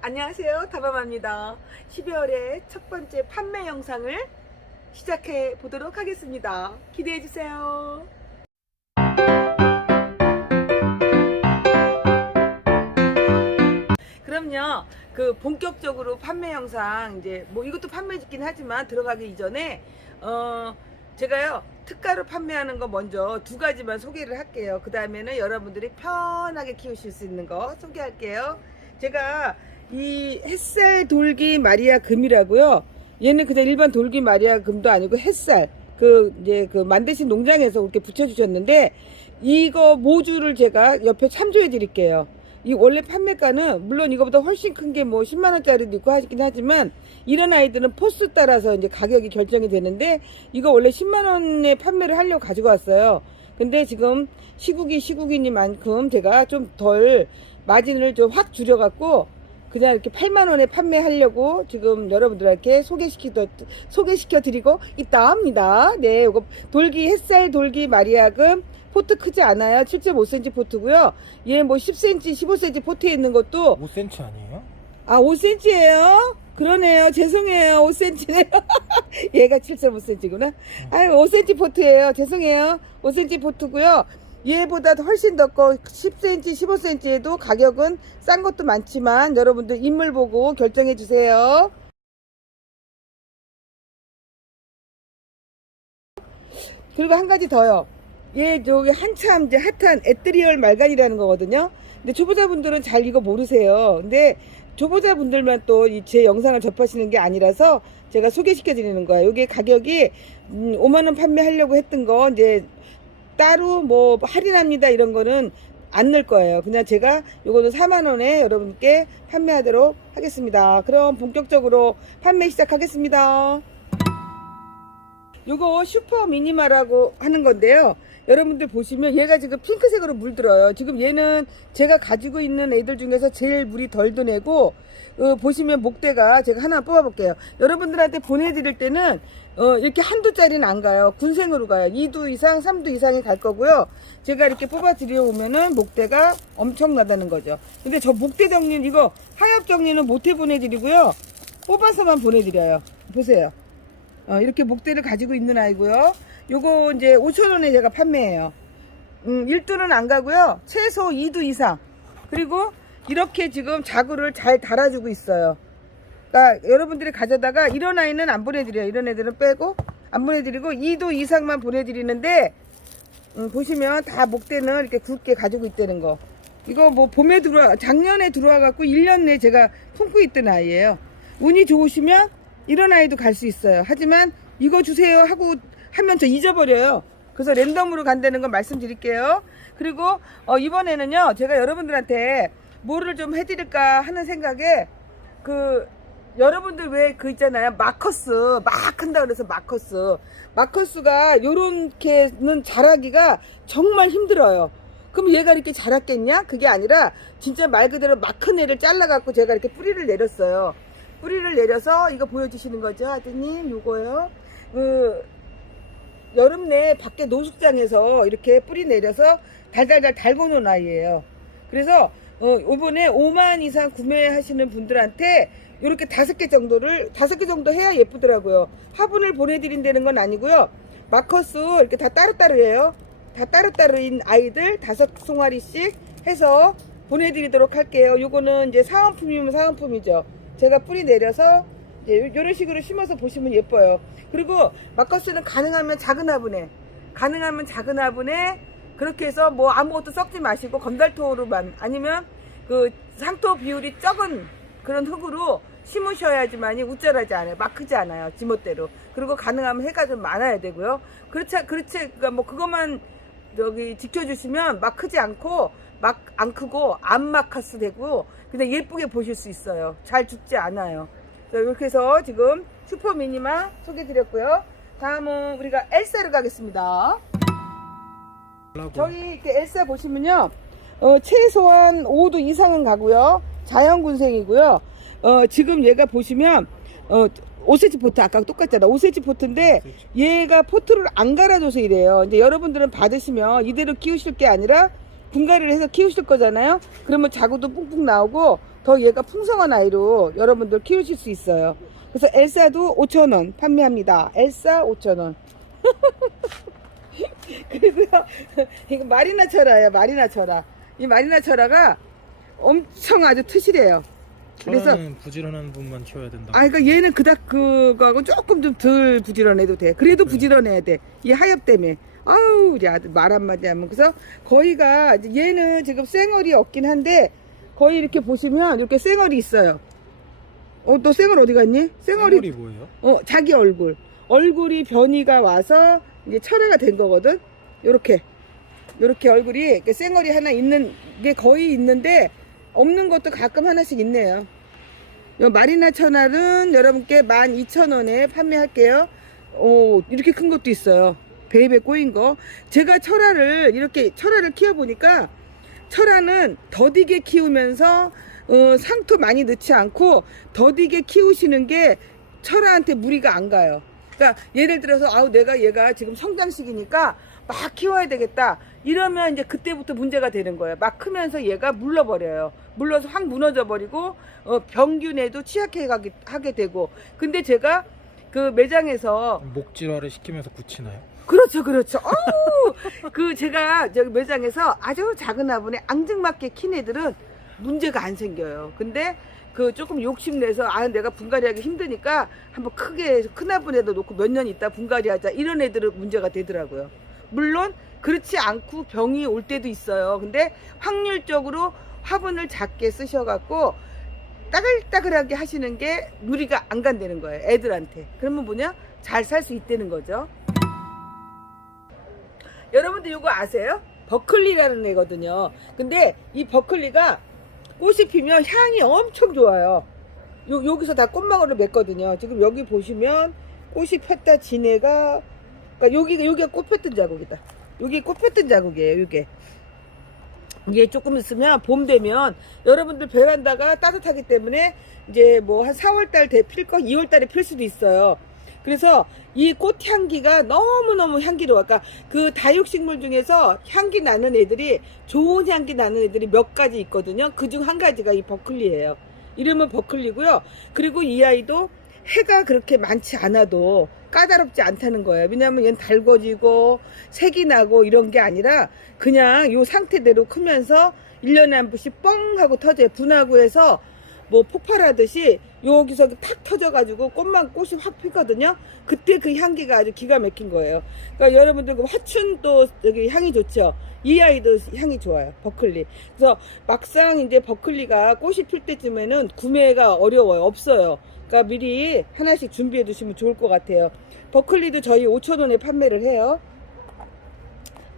안녕하세요. 다바마입니다. 12월의 첫 번째 판매 영상을 시작해 보도록 하겠습니다. 기대해 주세요. 그럼요. 그 본격적으로 판매 영상 이제 뭐 이것도 판매짓긴 하지만 들어가기 이전에 어 제가요 특가로 판매하는 거 먼저 두 가지만 소개를 할게요. 그 다음에는 여러분들이 편하게 키우실 수 있는 거 소개할게요. 제가 이 햇살 돌기 마리아 금이라고요. 얘는 그냥 일반 돌기 마리아 금도 아니고 햇살 그 이제 그 만드신 농장에서 그렇게 붙여주셨는데 이거 모주를 제가 옆에 참조해 드릴게요. 이 원래 판매가는 물론 이거보다 훨씬 큰 게 뭐 10만 원짜리도 있고 하긴 하지만 이런 아이들은 포스 따라서 이제 가격이 결정이 되는데 이거 원래 10만 원에 판매를 하려고 가지고 왔어요. 근데 지금 시국이 시국이니만큼 제가 좀 덜 마진을 좀 확 줄여갖고 그냥 이렇게 8만 원에 판매하려고 지금 여러분들에게 소개시켜 소개시켜 드리고 있다 합니다. 네, 이거 돌기 햇살 돌기 마리아금 포트 크지 않아요. 7.5cm 포트고요. 얘 뭐 10cm, 15cm 포트에 있는 것도 5cm 아니에요? 아 5cm예요? 그러네요. 죄송해요. 5cm네요. 얘가 7.5cm구나. 아유 5cm 포트예요. 죄송해요. 5cm 포트고요. 얘보다 훨씬 더 커 10cm, 15cm에도 가격은 싼 것도 많지만 여러분들 인물 보고 결정해 주세요. 그리고 한 가지 더요. 얘 저기 한참 이제 핫한 에트리얼 말간이라는 거거든요. 근데 초보자분들은 잘 이거 모르세요. 근데 초보자분들만 또 제 영상을 접하시는 게 아니라서 제가 소개시켜 드리는 거예요. 이게 가격이 음, 5만 원 판매하려고 했던 거 이제 따로 뭐 할인합니다 이런 거는 안 넣을 거예요. 그냥 제가 요거는 4만 원에 여러분께 판매하도록 하겠습니다. 그럼 본격적으로 판매 시작하겠습니다. 요거 슈퍼 미니마라고 하는 건데요. 여러분들 보시면 얘가 지금 핑크색으로 물들어요. 지금 얘는 제가 가지고 있는 애들 중에서 제일 물이 덜 드내고 어, 보시면 목대가 제가 하나 뽑아볼게요. 여러분들한테 보내드릴 때는 어, 이렇게 한두 짜리는 안 가요. 군생으로 가요. 2두 이상, 3두 이상이 갈 거고요. 제가 이렇게 뽑아드려 오면은 목대가 엄청나다는 거죠. 근데 저 목대 정리는 이거 하엽 정리는 못해 보내드리고요. 뽑아서만 보내드려요. 보세요. 어, 이렇게 목대를 가지고 있는 아이고요. 요거 이제 5천원에 제가 판매해요. 음, 1두는 안 가고요. 최소 2두 이상. 그리고 이렇게 지금 자구를 잘 달아주고 있어요. 그러니까 여러분들이 가져다가 이런 아이는 안 보내드려요. 이런 애들은 빼고 안 보내드리고 2두 이상만 보내드리는데 음, 보시면 다 목대는 이렇게 굵게 가지고 있다는 거. 이거 뭐 봄에 들어와 작년에 들어와 갖고 1년 내에 제가 품고 있던 아이예요. 운이 좋으시면 이런 아이도 갈 수 있어요. 하지만 이거 주세요 하고 하면 저 잊어버려요. 그래서 랜덤으로 간다는 거 말씀드릴게요. 그리고 어, 이번에는요 제가 여러분들한테 뭐를 좀 해드릴까 하는 생각에 그 여러분들 왜 그 있잖아요 마커스 막 큰다 그래서 마커스 마커스가 요렇게는 자라기가 정말 힘들어요. 그럼 얘가 이렇게 자랐겠냐? 그게 아니라 진짜 말 그대로 막큰 애를 잘라 갖고 제가 이렇게 뿌리를 내렸어요. 뿌리를 내려서 이거 보여주시는 거죠, 아드님? 요거요. 그 여름 내 밖에 노숙장에서 이렇게 뿌리 내려서 달달달 달고 놓은 아이예요. 그래서 어, 이번에 5만 이상 구매하시는 분들한테 이렇게 다섯 개 정도를 다섯 개 정도 해야 예쁘더라고요. 화분을 보내드린다는 건 아니고요. 마커스 이렇게 다 따로따로예요. 다 따로따로인 아이들 다섯 송아리씩 해서 보내드리도록 할게요. 요거는 이제 사은품이면 사은품이죠. 제가 뿌리 내려서 이제 이런 식으로 심어서 보시면 예뻐요. 그리고 마커스는 가능하면 작은 화분에, 가능하면 작은 화분에 그렇게 해서 뭐 아무것도 썩지 마시고 건달토로만 아니면 그 상토 비율이 적은 그런 흙으로 심으셔야지만이 우짜라지 않아요. 막 크지 않아요. 지멋대로. 그리고 가능하면 해가 좀 많아야 되고요. 그렇지, 그렇지, 그러니까 뭐 그것만 저기 지켜주시면 막 크지 않고 막 안 크고 안 마카스 되고 그냥 예쁘게 보실 수 있어요. 잘 죽지 않아요. 자, 이렇게 해서 지금 슈퍼 미니마 소개 드렸고요. 다음은 우리가 엘사를 가겠습니다. 저희 이렇게 엘사 보시면요. 어, 최소한 5도 이상은 가고요. 자연군생이고요. 어, 지금 얘가 보시면 어, 5cm 포트 아까 똑같잖아. 5cm 포트인데 얘가 포트를 안 갈아줘서 이래요. 근데 여러분들은 받으시면 이대로 키우실 게 아니라 분갈이를 해서 키우실 거잖아요. 그러면 자구도 뿡뿡 나오고 더 얘가 풍성한 아이로 여러분들 키우실 수 있어요. 그래서 엘사도 5,000원 판매합니다. 엘사 5,000원. 그리고요, 이거 마리나 철화예요, 마리나 철화. 이 마리나 철화가 엄청 아주 트실해요. 그래서 부지런한 분만 키워야 된다. 아, 그러니까 얘는 그닥 그거하고 조금 좀 덜 부지런해도 돼. 그래도 네. 부지런해야 돼. 이 하엽 때문에. 아우, 우리 아들 말 한마디 하면. 그래서 거의가, 이제 얘는 지금 쌩얼이 없긴 한데, 거의 이렇게 보시면 이렇게 쌩얼이 있어요. 어, 너 쌩얼 어디 갔니? 쌩얼이, 쌩얼이 뭐예요? 어, 자기 얼굴. 얼굴이 변이가 와서 이제 철회가 된 거거든? 요렇게. 요렇게 얼굴이 이렇게 쌩얼이 하나 있는 게 거의 있는데, 없는 것도 가끔 하나씩 있네요. 요 마리나 천알은 여러분께 12,000원에 판매할게요. 오, 이렇게 큰 것도 있어요. 베이베 꼬인 거. 제가 철알을 이렇게 철알을 키워보니까 철알은 더디게 키우면서 어, 상토 많이 넣지 않고 더디게 키우시는 게 철알한테 무리가 안 가요. 그러니까 예를 들어서 아우 내가 얘가 지금 성장 시기니까 막 키워야 되겠다. 이러면 이제 그때부터 문제가 되는 거예요. 막 크면서 얘가 물러버려요. 물러서 확 무너져 버리고 어, 병균에도 취약해 가게 하게 되고. 근데 제가 그 매장에서 목질화를 시키면서 굳히나요? 그렇죠, 그렇죠. 어우, 그 제가 저기 매장에서 아주 작은 화분에 앙증맞게 킨 애들은 문제가 안 생겨요. 근데 그 조금 욕심내서 아 내가 분갈이 하기 힘드니까 한번 크게 해서 큰 화분에도 놓고 몇 년 있다 분갈이 하자 이런 애들은 문제가 되더라고요. 물론 그렇지 않고 병이 올 때도 있어요. 근데 확률적으로 화분을 작게 쓰셔갖고 따글따글하게 하시는 게 무리가 안 간다는 거예요. 애들한테. 그러면 뭐냐? 잘 살 수 있다는 거죠. 여러분들 이거 아세요? 버클리라는 애거든요. 근데 이 버클리가 꽃이 피면 향이 엄청 좋아요. 요, 여기서 다 꽃망울을 맺거든요. 지금 여기 보시면 꽃이 폈다 진 애가, 그러니까 여기가, 여기가 꽃 폈던 자국이다. 여기 꽃 폈던 자국이에요, 이게. 이게 조금 있으면 봄 되면 여러분들 베란다가 따뜻하기 때문에 이제 뭐 한 4월달 돼 필 거 2월달에 필 수도 있어요. 그래서 이 꽃향기가 너무너무 향기로워. 그러니까 그 다육식물 중에서 향기 나는 애들이 좋은 향기 나는 애들이 몇 가지 있거든요. 그 중 한 가지가 이 버클리예요. 이름은 버클리고요. 그리고 이 아이도 해가 그렇게 많지 않아도 까다롭지 않다는 거예요. 왜냐하면 얘는 달궈지고 색이 나고 이런 게 아니라 그냥 요 상태대로 크면서 1년에 한 번씩 뻥 하고 터져요. 해서 뭐 폭발하듯이 여기서 탁 터져가지고 꽃만 꽃이 확 피거든요. 그때 그 향기가 아주 기가 막힌 거예요. 그러니까 여러분들 그 화춘도 여기 향이 좋죠. 이 아이도 향이 좋아요. 버클리. 그래서 막상 이제 버클리가 꽃이 필 때쯤에는 구매가 어려워요. 없어요. 그러니까 미리 하나씩 준비해 두시면 좋을 것 같아요. 버클리도 저희 5,000원에 판매를 해요.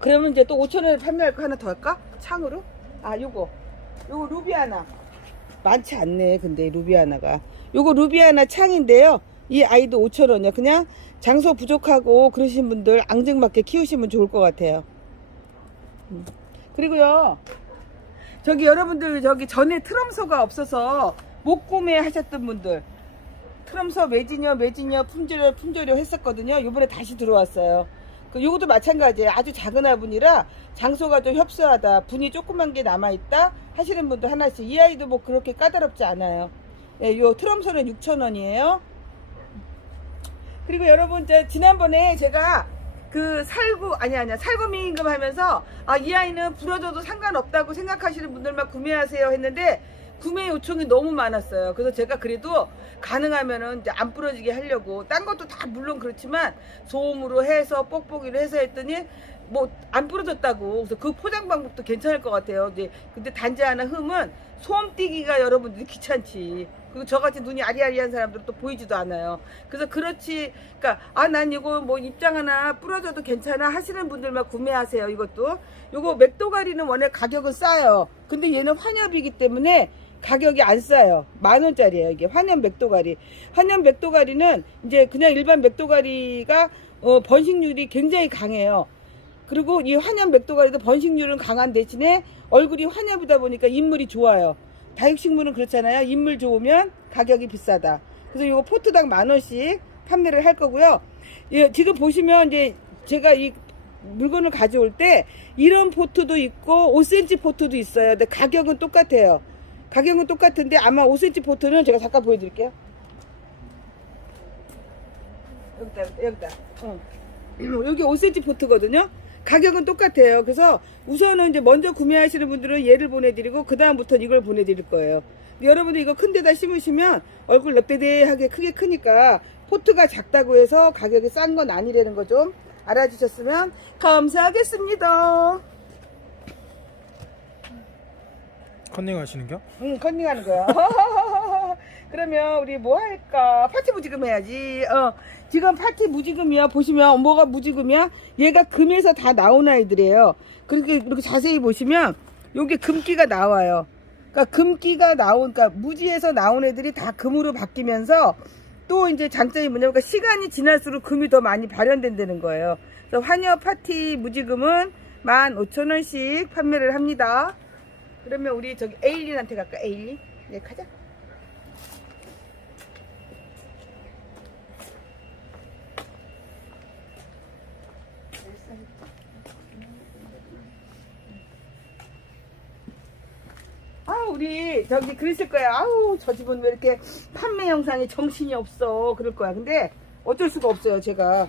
그러면 이제 또 5,000원에 판매할 거 하나 더 할까? 창으로? 아, 요거. 요거 루비아나. 많지 않네, 근데 루비아나가. 요거 루비아나 창인데요. 이 아이도 5,000원이요. 그냥 장소 부족하고 그러신 분들 앙증맞게 키우시면 좋을 것 같아요. 음. 그리고요. 저기 여러분들 저기 전에 트럼서가 없어서 못 구매하셨던 분들 트럼서 매진여 매진여 품절여 품절여 했었거든요. 이번에 다시 들어왔어요. 그 요것도 마찬가지예요. 아주 작은 화분이라 장소가 좀 협소하다. 분이 조그만 게 남아 있다 하시는 분들 하나씩. 이 아이도 뭐 그렇게 까다롭지 않아요. 예, 요 트럼서는 6,000원이에요. 그리고 여러분 저 지난번에 제가 그 살구 아니 아니야 살구미 임금 하면서 아 이 아이는 부러져도 상관없다고 생각하시는 분들만 구매하세요 했는데 구매 요청이 너무 많았어요. 그래서 제가 그래도 가능하면은 이제 안 부러지게 하려고 딴 것도 다 물론 그렇지만 소음으로 해서 뽁뽁이로 해서 했더니 뭐 안 부러졌다고 그래서 그 포장 방법도 괜찮을 것 같아요. 이제 근데 단지 하나 흠은 소음 띄기가 여러분들이 귀찮지. 그리고 저같이 눈이 아리아리한 사람들은 또 보이지도 않아요. 그래서 그렇지. 그러니까 아 난 이거 뭐 입장 하나 부러져도 괜찮아 하시는 분들만 구매하세요. 이것도. 요거 맥도가리는 원래 가격은 싸요. 근데 얘는 환엽이기 때문에 가격이 안 싸요. 만 원짜리예요. 이게 환엽 맥도가리. 환엽 맥도가리는 이제 그냥 일반 맥도가리가 어, 번식률이 굉장히 강해요. 그리고 이 환엽 맥도가리도 번식률은 강한 대신에 얼굴이 환엽이다 보니까 인물이 좋아요. 다육식물은 그렇잖아요. 인물 좋으면 가격이 비싸다. 그래서 이거 포트당 만 원씩 판매를 할 거고요. 예, 지금 보시면 이제 제가 이 물건을 가져올 때 이런 포트도 있고 5cm 포트도 있어요. 근데 가격은 똑같아요. 가격은 똑같은데 아마 5cm 포트는 제가 잠깐 보여드릴게요. 여기다 여기다. 어. 여기 5cm 포트거든요. 가격은 똑같아요. 그래서 우선은 이제 먼저 구매하시는 분들은 얘를 보내드리고 그 다음부터 이걸 보내드릴 거예요. 여러분들 이거 큰 데다 심으시면 얼굴 납대대하게 크게 크니까 포트가 작다고 해서 가격이 싼 건 아니라는 거 좀 알아주셨으면 감사하겠습니다. 컨닝 하시는겨? 응, 컨닝하는 거야. 그러면 우리 뭐 할까? 파티 무지금 해야지. 어, 지금 파티 무지금이야. 보시면 뭐가 무지금이야? 얘가 금에서 다 나온 아이들이에요. 그렇게 이렇게 자세히 보시면 요게 금기가 나와요. 그러니까 금기가 나온, 그러니까 무지에서 나온 애들이 다 금으로 바뀌면서 또 이제 장점이 뭐냐면 그러니까 시간이 지날수록 금이 더 많이 발현된다는 거예요. 그래서 환여 파티 무지금은 15,000원씩 판매를 합니다. 그러면 우리 저기 에일린한테 갈까? 에일린? 네, 가자. 우리 저기 그랬을 거야. 아우, 저 집은 왜 이렇게 판매 영상에 정신이 없어. 그럴 거야. 근데 어쩔 수가 없어요. 제가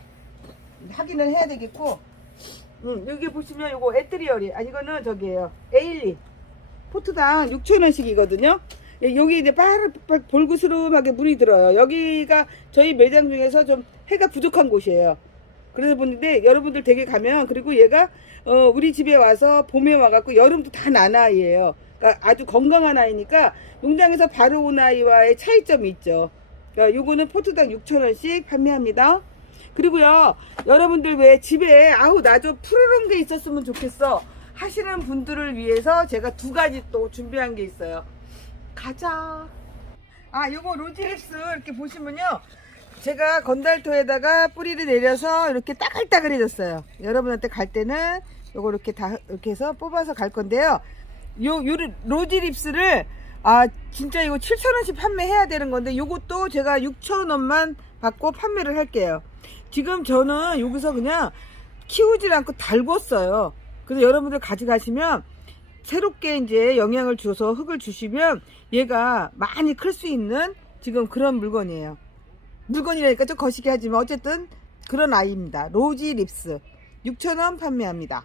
확인을 해야 되겠고. 음, 여기 보시면 요거 에트리얼이 아니 이거는 저기예요. 에일리. 포트당 6,000원씩이거든요. 여기 이제 빠르 볼구스름하게 물이 들어요. 여기가 저희 매장 중에서 좀 해가 부족한 곳이에요. 그래서 보는데 여러분들 댁에 가면 그리고 얘가 어, 우리 집에 와서 봄에 와갖고 여름도 다난 아이예요. 그러니까 아주 건강한 아이니까 농장에서 바로 온 아이와의 차이점이 있죠. 그러니까 요거는 포트당 6,000원씩 판매합니다. 그리고요, 여러분들 왜 집에 아우 나 좀 푸르른 게 있었으면 좋겠어 하시는 분들을 위해서 제가 두 가지 또 준비한 게 있어요. 가자. 아, 요거 로지립스 이렇게 보시면요. 제가 건달토에다가 뿌리를 내려서 이렇게 따글따글해졌어요. 여러분한테 갈 때는 요거 이렇게 다 이렇게 해서 뽑아서 갈 건데요. 요, 요 로지 립스를 아, 진짜 이거 7,000원씩 판매해야 되는 건데 요것도 제가 6,000원만 받고 판매를 할게요. 지금 저는 여기서 그냥 키우질 않고 달궜어요. 그래서 여러분들 가져가시면 새롭게 이제 영양을 줘서 흙을 주시면 얘가 많이 클 수 있는 지금 그런 물건이에요. 물건이라니까 좀 거시기 하지만 어쨌든 그런 아이입니다. 로지 립스 6,000원 판매합니다.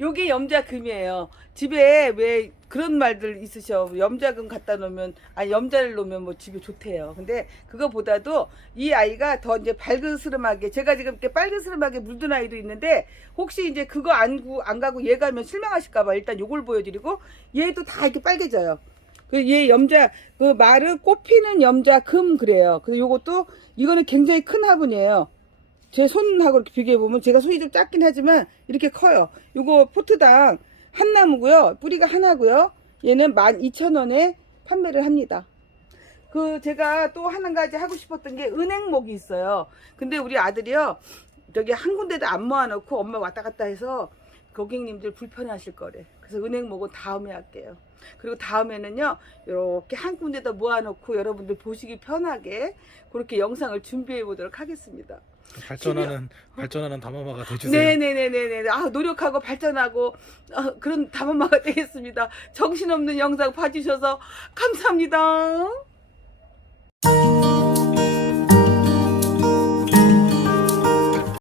요게 염자금이에요. 집에 왜 그런 말들 있으셔. 염자금 갖다 놓으면, 아니, 염자를 놓으면 뭐 집에 좋대요. 근데 그거보다도 이 아이가 더 이제 밝은스름하게, 제가 지금 이렇게 빨간스름하게 물든 아이도 있는데, 혹시 이제 그거 안, 구, 안 가고 얘 가면 실망하실까봐 일단 요걸 보여드리고, 얘도 다 이렇게 빨개져요. 그얘 염자, 그 말은 꽃피는 염자 금 그래요. 그래서 요것도, 이거는 굉장히 큰 화분이에요. 제 손하고 이렇게 비교해 보면 제가 손이 좀 작긴 하지만 이렇게 커요. 요거 포트당 한 나무고요. 뿌리가 하나고요. 얘는 12,000원에 판매를 합니다. 그 제가 또 한 가지 하고 싶었던 게 은행목이 있어요. 근데 우리 아들이요. 저기 한 군데도 안 모아놓고 엄마 왔다 갔다 해서 고객님들 불편해하실 거래. 그래서 은행목은 다음에 할게요. 그리고 다음에는요, 이렇게 한 군데다 모아놓고 여러분들 보시기 편하게 그렇게 영상을 준비해 보도록 하겠습니다. 발전하는 발전하는 담화마가 돼주세요. 네네네네네. 아, 노력하고 발전하고, 어, 그런 담화마가 되겠습니다. 정신없는 영상 봐주셔서 감사합니다.